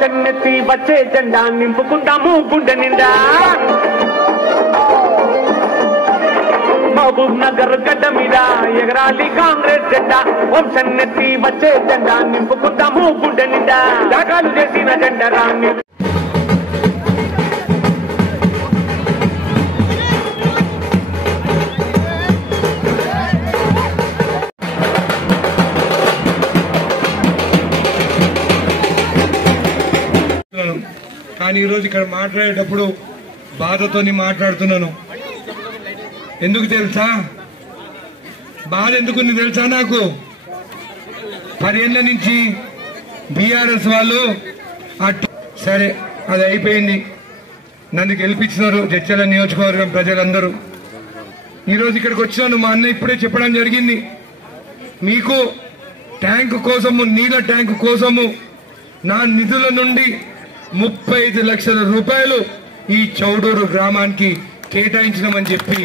జన్నెత్తి వచ్చే జెండా నింపుకుంటాము గుండె నిండా మహబూబ్ నగర్ గడ్డ మీద ఎగరాలి కాంగ్రెస్ జెండా వంశన్నెత్తి వచ్చే జెండా నింపుకుంటాము గుండె నిండా దాఖలు చేసిన జెండా రాని కానీ ఈరోజు ఇక్కడ మాట్లాడేటప్పుడు బాధతోని మాట్లాడుతున్నాను. ఎందుకు తెలుసా? బాధ ఎందుకుంది తెలుసా? నాకు 10 ఏళ్ల నుంచి బీఆర్ఎస్ వాళ్ళు సరే అది అయిపోయింది, నన్ను గెలిపించినారు జడ్చర్ల నియోజకవర్గం ప్రజలందరూ. ఈరోజు ఇక్కడికి వచ్చినాను. మా అన్న ఇప్పుడే చెప్పడం జరిగింది, మీకు ట్యాంకు కోసము, నీళ్ళ ట్యాంకు కోసము నా నిధుల నుండి 35 లక్షల రూపాయలు ఈ చౌడూరు గ్రామానికి కేటాయించినామని చెప్పి